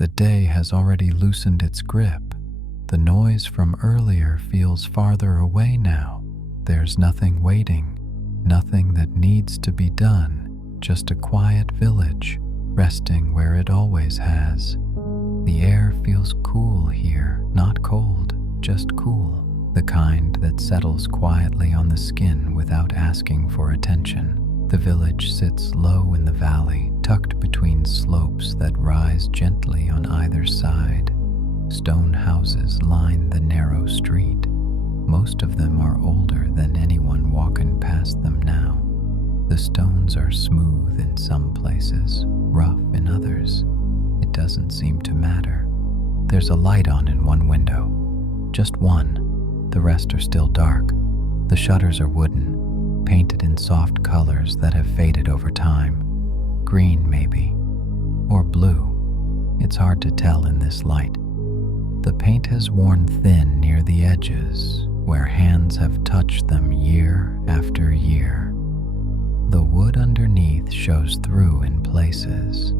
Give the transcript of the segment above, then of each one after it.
The day has already loosened its grip. The noise from earlier feels farther away now. There's nothing waiting, nothing that needs to be done, just a quiet village, resting where it always has. The air feels cool here, not cold, just cool, the kind that settles quietly on the skin without asking for attention. The village sits low in the valley, tucked between slopes that rise gently on either side. Stone houses line the narrow street. Most of them are older than anyone walking past them now. The stones are smooth in some places, rough in others. It doesn't seem to matter. There's a light on in one window. Just one. The rest are still dark. The shutters are wooden, painted in soft colors that have faded over time. Green, maybe. Or blue. It's hard to tell in this light. The paint has worn thin near the edges, where hands have touched them year after year. The wood underneath shows through in places.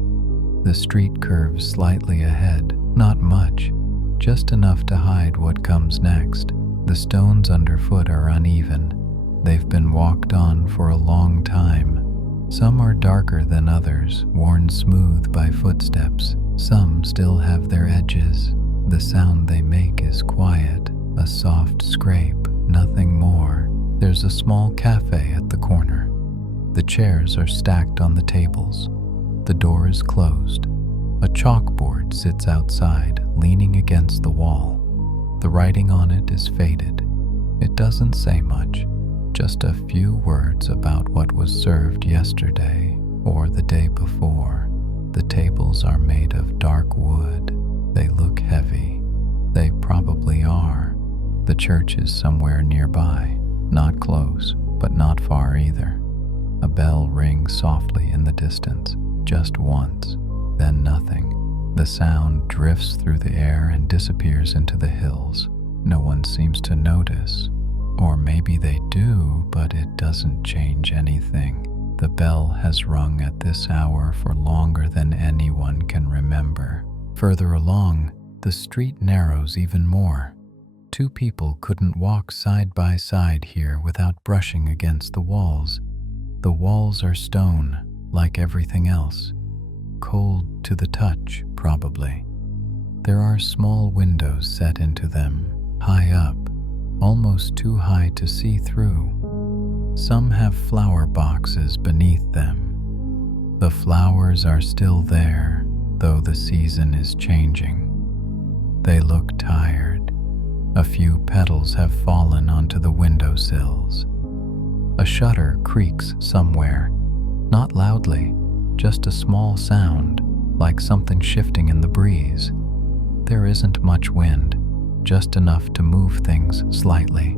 The street curves slightly ahead, not much, just enough to hide what comes next. The stones underfoot are uneven. They've been walked on for a long time. Some are darker than others, worn smooth by footsteps. Some still have their edges. The sound they make is quiet, a soft scrape, nothing more. There's a small cafe at the corner. The chairs are stacked on the tables. The door is closed. A chalkboard sits outside, leaning against the wall. The writing on it is faded. It doesn't say much, just a few words about what was served yesterday or the day before. The tables are made of dark wood. They look heavy. They probably are. The church is somewhere nearby, not close, but not far either. A bell rings softly in the distance, just once, then nothing. The sound drifts through the air and disappears into the hills. No one seems to notice. Or maybe they do, but it doesn't change anything. The bell has rung at this hour for longer than anyone can remember. Further along, the street narrows even more. Two people couldn't walk side by side here without brushing against the walls. The walls are stone, like everything else. Cold to the touch, probably. There are small windows set into them, high up, almost too high to see through. Some have flower boxes beneath them. The flowers are still there, though the season is changing. They look tired. A few petals have fallen onto the windowsills. A shutter creaks somewhere, not loudly, just a small sound, like something shifting in the breeze. There isn't much wind, just enough to move things slightly.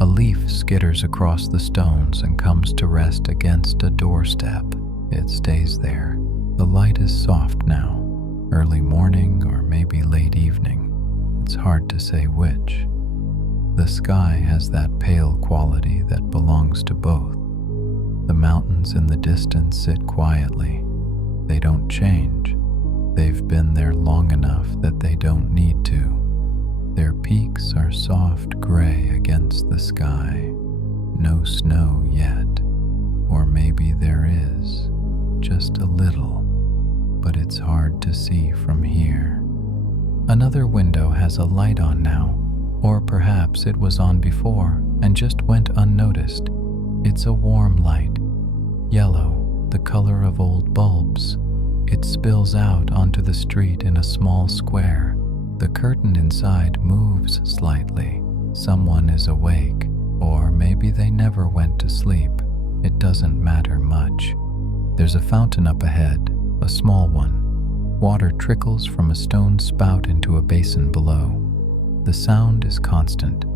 A leaf skitters across the stones and comes to rest against a doorstep. It stays there. The light is soft now, early morning or maybe late evening. It's hard to say which. The sky has that pale quality that belongs to both. The mountains in the distance sit quietly. They don't change. They've been there long enough that they don't need to. Their peaks are soft gray against the sky. No snow yet. Or maybe there is. Just a little. But it's hard to see from here. Another window has a light on now. Or perhaps it was on before and just went unnoticed. It's a warm light. Yellow, the color of old bulbs. It spills out onto the street in a small square. The curtain inside moves slightly. Someone is awake, or maybe they never went to sleep. It doesn't matter much. There's a fountain up ahead, a small one. Water trickles from a stone spout into a basin below. The sound is constant,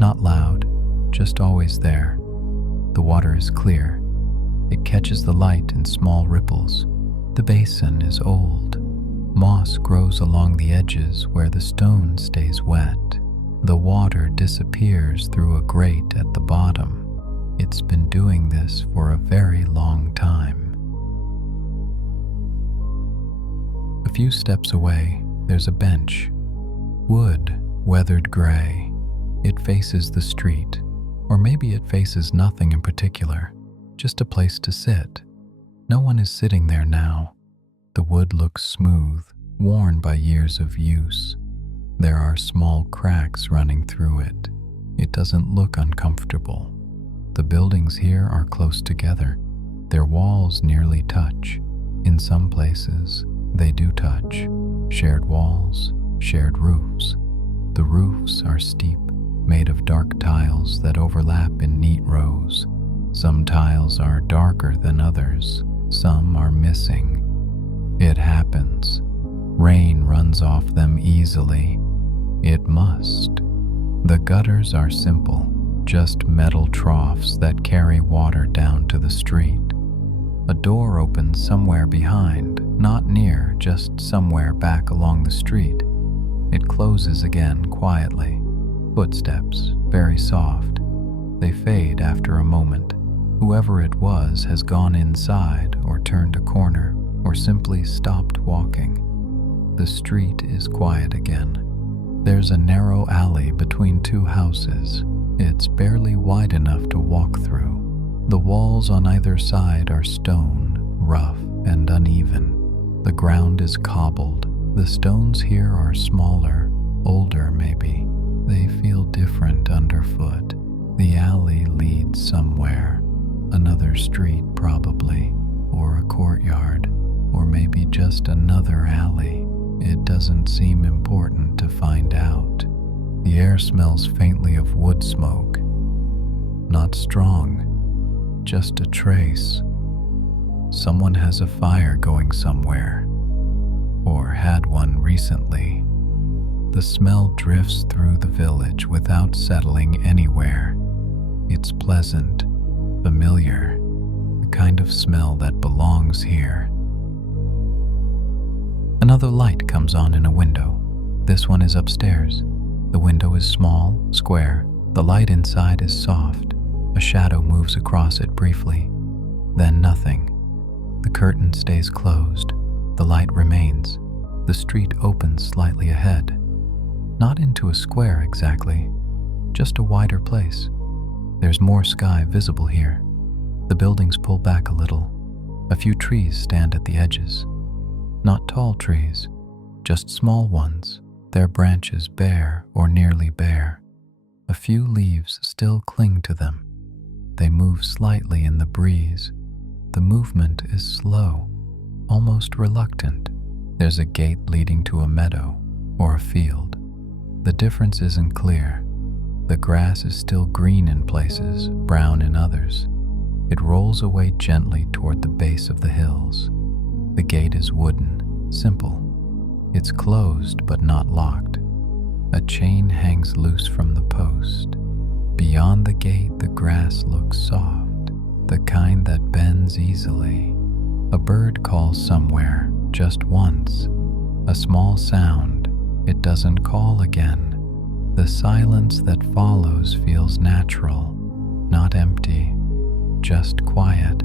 not loud, just always there. The water is clear. It catches the light in small ripples. The basin is old. Moss grows along the edges where the stone stays wet. The water disappears through a grate at the bottom. It's been doing this for a very long time. A few steps away, there's a bench. Wood, weathered gray. It faces the street, or maybe it faces nothing in particular, just a place to sit. No one is sitting there now. The wood looks smooth, worn by years of use. There are small cracks running through it. It doesn't look uncomfortable. The buildings here are close together. Their walls nearly touch. In some places, they do touch. Shared walls, shared roofs. The roofs are steep, made of dark tiles that overlap in neat rows. Some tiles are darker than others. Some are missing. It happens. Rain runs off them easily. It must. The gutters are simple, just metal troughs that carry water down to the street. A door opens somewhere behind, not near, just somewhere back along the street. It closes again quietly. Footsteps, very soft. They fade after a moment. Whoever it was has gone inside or turned a corner or simply stopped walking. The street is quiet again. There's a narrow alley between two houses. It's barely wide enough to walk through. The walls on either side are stone, rough and uneven. The ground is cobbled. The stones here are smaller, older maybe. They feel different underfoot. The alley leads somewhere. Another street probably, or a courtyard, or maybe just another alley. It doesn't seem important to find out. The air smells faintly of wood smoke. Not strong, just a trace. Someone has a fire going somewhere, or had one recently. The smell drifts through the village without settling anywhere. It's pleasant, familiar, the kind of smell that belongs here. Another light comes on in a window. This one is upstairs. The window is small, square. The light inside is soft. A shadow moves across it briefly. Then nothing. The curtain stays closed. The light remains. The street opens slightly ahead. Not into a square exactly, just a wider place. There's more sky visible here. The buildings pull back a little. A few trees stand at the edges. Not tall trees, just small ones, their branches bare or nearly bare. A few leaves still cling to them. They move slightly in the breeze. The movement is slow, almost reluctant. There's a gate leading to a meadow or a field. The difference isn't clear. The grass is still green in places, brown in others. It rolls away gently toward the base of the hills. The gate is wooden, simple. It's closed but not locked. A chain hangs loose from the post. Beyond the gate, the grass looks soft, the kind that bends easily. A bird calls somewhere, just once. A small sound. It doesn't call again. The silence that follows feels natural, not empty, just quiet.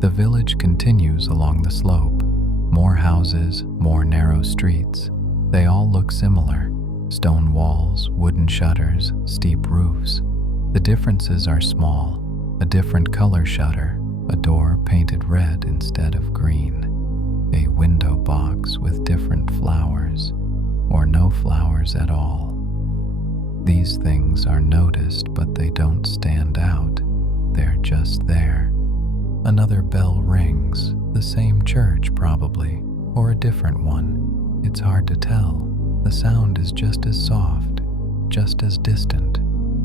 The village continues along the slope. More houses, more narrow streets. They all look similar. Stone walls, wooden shutters, steep roofs. The differences are small. A different color shutter, a door painted red instead of green, a window box with different flowers, or no flowers at all. These things are noticed, but they don't stand out. They're just there. Another bell rings, the same church probably, or a different one. It's hard to tell. The sound is just as soft, just as distant.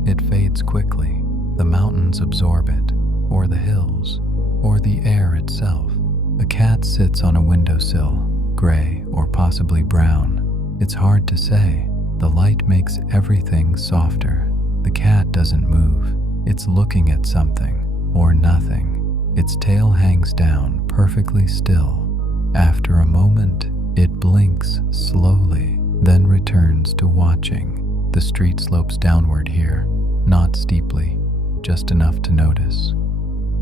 It fades quickly. The mountains absorb it, or the hills, or the air itself. A cat sits on a windowsill, gray or possibly brown. It's hard to say. The light makes everything softer. The cat doesn't move. It's looking at something, or nothing. Its tail hangs down perfectly still. After a moment, it blinks slowly, then returns to watching. The street slopes downward here, not steeply, just enough to notice.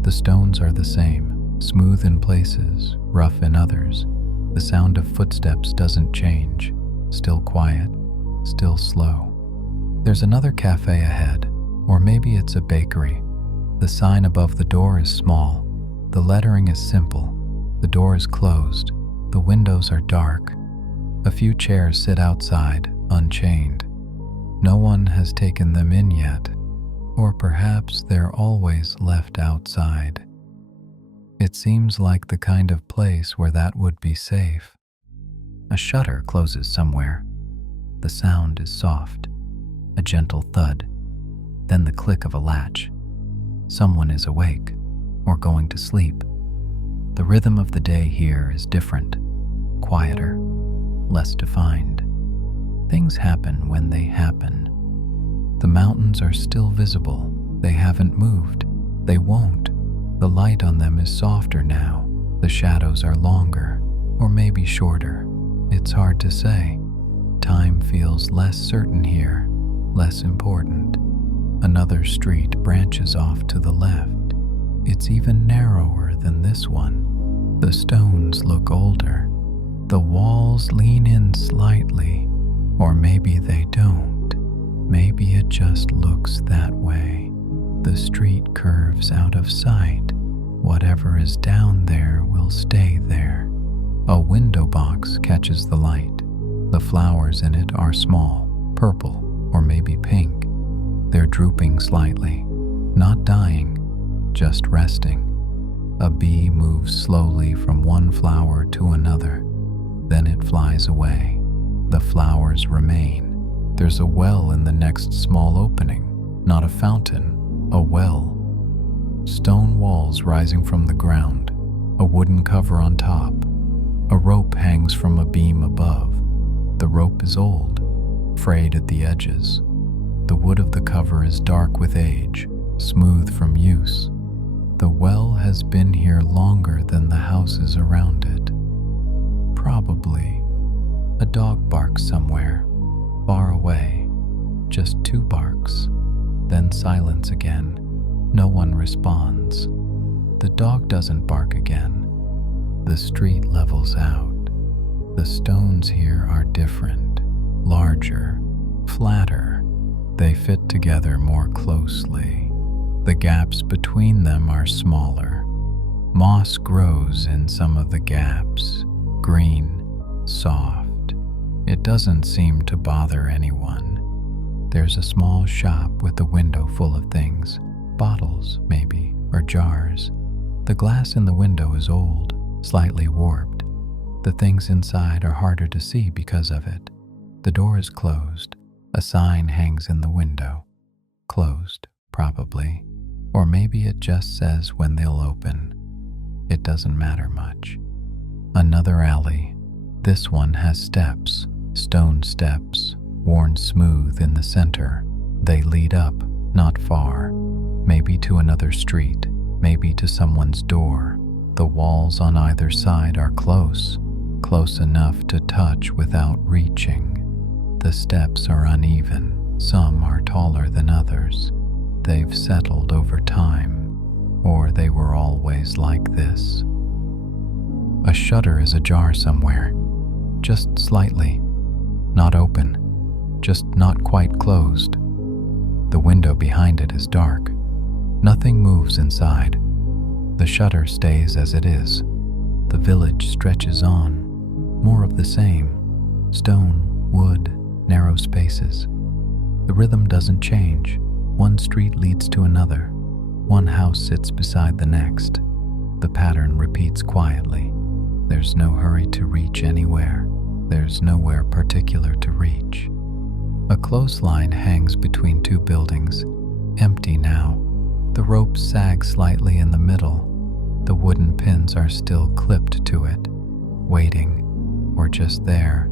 The stones are the same, smooth in places, rough in others. The sound of footsteps doesn't change, still quiet, still slow. There's another cafe ahead, or maybe it's a bakery. The sign above the door is small. The lettering is simple. The door is closed. The windows are dark. A few chairs sit outside, unchained. No one has taken them in yet, or perhaps they're always left outside. It seems like the kind of place where that would be safe. A shutter closes somewhere. The sound is soft, a gentle thud, then the click of a latch. Someone is awake or going to sleep. The rhythm of the day here is different, quieter, less defined. Things happen when they happen. The mountains are still visible. They haven't moved. They won't. The light on them is softer now. The shadows are longer, or maybe shorter. It's hard to say. Time feels less certain here, less important. Another street branches off to the left. It's even narrower than this one. The stones look older. The walls lean in slightly, or maybe they don't. Maybe it just looks that way. The street curves out of sight. Whatever is down there will stay there. A window box catches the light. The flowers in it are small, purple, or maybe pink. They're drooping slightly, not dying, just resting. A bee moves slowly from one flower to another. Then it flies away. The flowers remain. There's a well in the next small opening, not a fountain, a well. Stone walls rising from the ground, a wooden cover on top. A rope hangs from a beam above. The rope is old, frayed at the edges. The wood of the cover is dark with age, smooth from use. The well has been here longer than the houses around it. Probably. A dog barks somewhere, far away. Just two barks, then silence again. No one responds. The dog doesn't bark again. The street levels out. The stones here are different, larger, flatter. They fit together more closely. The gaps between them are smaller. Moss grows in some of the gaps, green, soft. It doesn't seem to bother anyone. There's a small shop with a window full of things, bottles maybe, or jars. The glass in the window is old, slightly warped. The things inside are harder to see because of it. The door is closed. A sign hangs in the window. Closed, probably. Or maybe it just says when they'll open. It doesn't matter much. Another alley. This one has steps, stone steps, worn smooth in the center. They lead up, not far. Maybe to another street, maybe to someone's door. The walls on either side are close enough to touch without reaching. The steps are uneven. Some are taller than others. They've settled over time, or they were always like this. A shutter is ajar somewhere, just slightly, not open, just not quite closed. The window behind it is dark. Nothing moves inside. The shutter stays as it is. The village stretches on, more of the same. Stone, wood, narrow spaces. The rhythm doesn't change. One street leads to another. One house sits beside the next. The pattern repeats quietly. There's no hurry to reach anywhere. There's nowhere particular to reach. A clothesline hangs between two buildings, empty now. The rope sags slightly in the middle. The wooden pins are still clipped to it, waiting, or just there.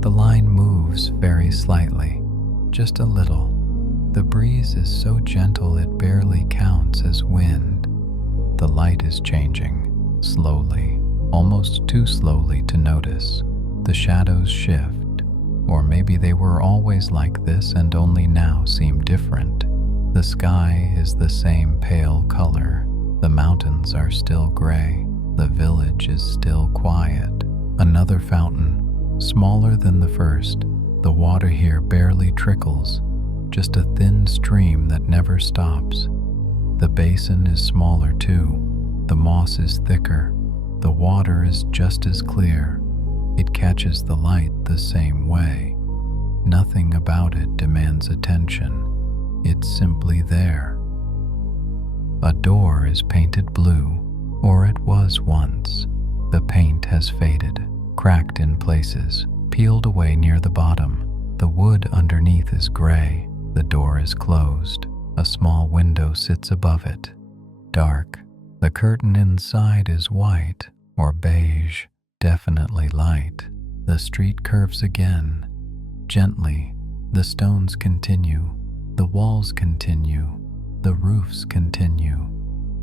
The line moves very slightly, just a little. The breeze is so gentle it barely counts as wind. The light is changing, slowly, almost too slowly to notice. The shadows shift, or maybe they were always like this and only now seem different. The sky is the same pale color. The mountains are still gray. The village is still quiet. Another fountain, smaller than the first. The water here barely trickles, just a thin stream that never stops. The basin is smaller too. The moss is thicker. The water is just as clear. It catches the light the same way. Nothing about it demands attention. It's simply there. A door is painted blue, or it was once. The paint has faded, cracked in places, peeled away near the bottom. The wood underneath is gray. The door is closed. A small window sits above it, dark. The curtain inside is white or beige, definitely light. The street curves again, gently. The stones continue. The walls continue. The roofs continue.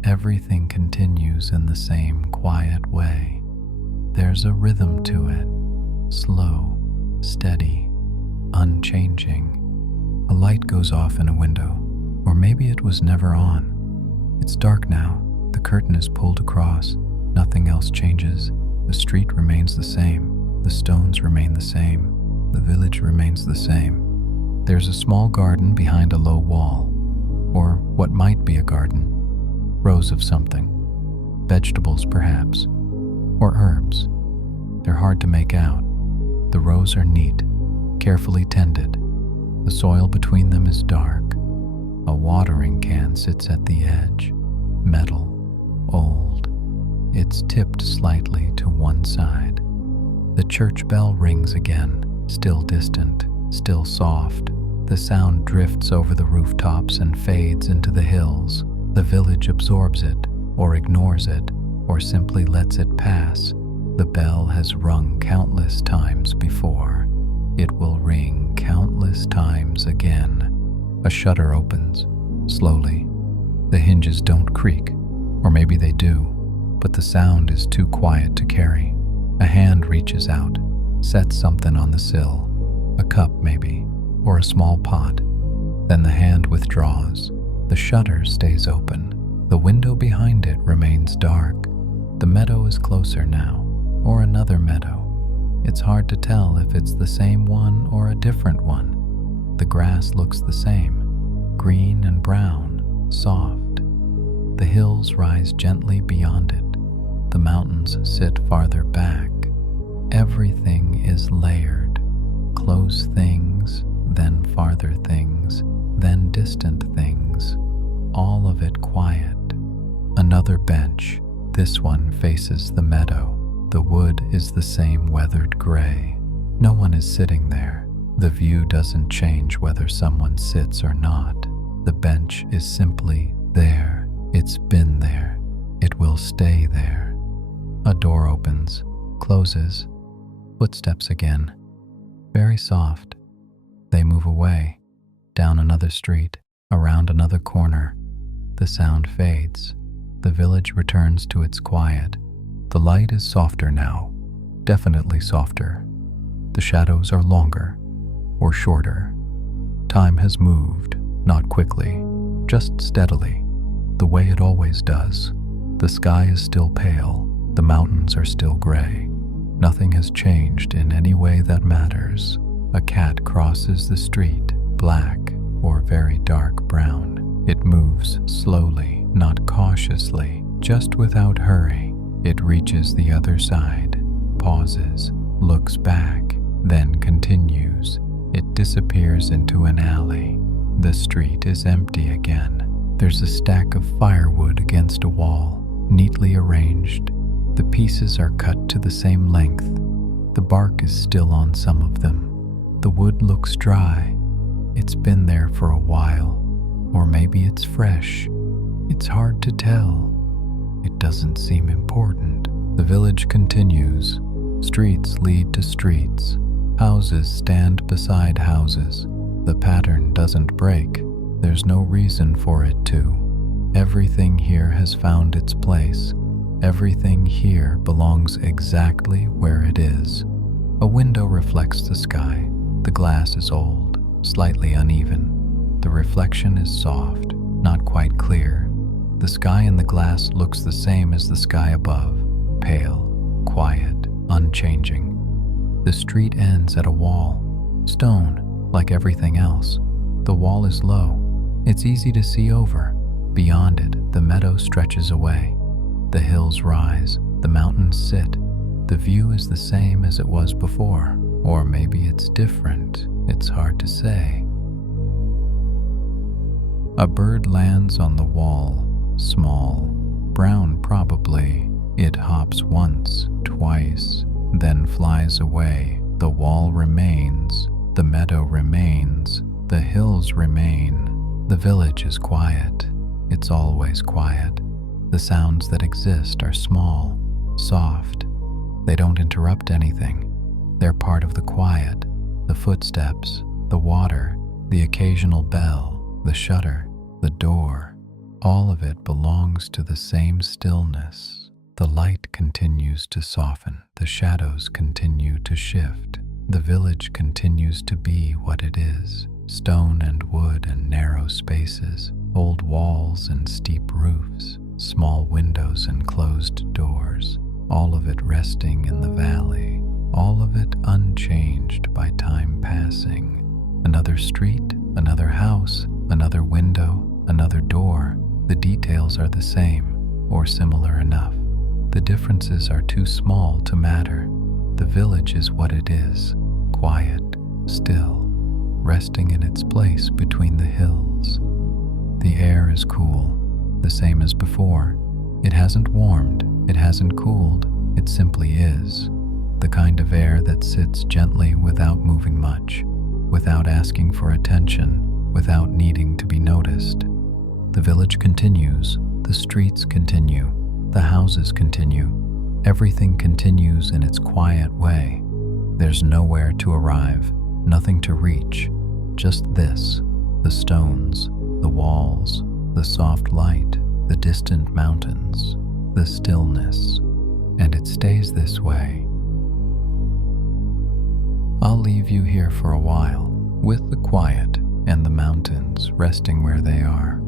Everything continues in the same quiet way. There's a rhythm to it, slow, steady, unchanging. A light goes off in a window, or maybe it was never on. It's dark now. The curtain is pulled across. Nothing else changes. The street remains the same. The stones remain the same. The village remains the same. There's a small garden behind a low wall, or what might be a garden. Rows of something. Vegetables, perhaps, or herbs. They're hard to make out. The rows are neat, carefully tended. The soil between them is dark. A watering can sits at the edge, metal, old. It's tipped slightly to one side. The church bell rings again, still distant, still soft. The sound drifts over the rooftops and fades into the hills. The village absorbs it, or ignores it, or simply lets it pass. The bell has rung countless times before. It will ring countless times again. A shutter opens, slowly. The hinges don't creak, or maybe they do, but the sound is too quiet to carry. A hand reaches out, sets something on the sill, a cup maybe, or a small pot. Then the hand withdraws. The shutter stays open. The window behind it remains dark. The meadow is closer now, or another meadow. It's hard to tell if it's the same one or a different one. The grass looks the same, green and brown, soft. The hills rise gently beyond it. The mountains sit farther back. Everything is layered. Close things, then farther things, then distant things. All of it quiet. Another bench. This one faces the meadow. The wood is the same weathered gray. No one is sitting there. The view doesn't change whether someone sits or not. The bench is simply there. It's been there. It will stay there. A door opens, closes. Footsteps again. Very soft. They move away, down another street, around another corner. The sound fades. The village returns to its quiet. The light is softer now, definitely softer. The shadows are longer, or shorter. Time has moved, not quickly, just steadily, the way it always does. The sky is still pale. The mountains are still gray. Nothing has changed in any way that matters. A cat crosses the street, black or very dark brown. It moves slowly, not cautiously, just without hurry. It reaches the other side, pauses, looks back, then continues. It disappears into an alley. The street is empty again. There's a stack of firewood against a wall, neatly arranged. The pieces are cut to the same length. The bark is still on some of them. The wood looks dry. It's been there for a while, or maybe it's fresh. It's hard to tell. It doesn't seem important. The village continues. Streets lead to streets. Houses stand beside houses. The pattern doesn't break. There's no reason for it to. Everything here has found its place. Everything here belongs exactly where it is. A window reflects the sky. The glass is old, slightly uneven. The reflection is soft, not quite clear. The sky in the glass looks the same as the sky above, pale, quiet, unchanging. The street ends at a wall, stone, like everything else. The wall is low. It's easy to see over. Beyond it, the meadow stretches away. The hills rise, the mountains sit. The view is the same as it was before, or maybe it's different. It's hard to say. A bird lands on the wall, small, brown probably. It hops once, twice, then flies away. The wall remains, the meadow remains, the hills remain. The village is quiet. It's always quiet. The sounds that exist are small, soft. They don't interrupt anything. They're part of the quiet, the footsteps, the water, the occasional bell, the shutter, the door. All of it belongs to the same stillness. The light continues to soften. The shadows continue to shift. The village continues to be what it is. Stone and wood and narrow spaces, old walls and steep roofs, small windows and closed doors, all of it resting in the valley, all of it unchanged by time passing. Another street, another house, another window, another door. The details are the same, or similar enough. The differences are too small to matter. The village is what it is, quiet, still, resting in its place between the hills. The air is cool, the same as before. It hasn't warmed, it hasn't cooled, it simply is. The kind of air that sits gently without moving much, without asking for attention, without needing to be noticed. The village continues, the streets continue, the houses continue. Everything continues in its quiet way. There's nowhere to arrive, nothing to reach, just this, the stones, the walls, the soft light, the distant mountains, the stillness, and it stays this way. I'll leave you here for a while, with the quiet and the mountains resting where they are.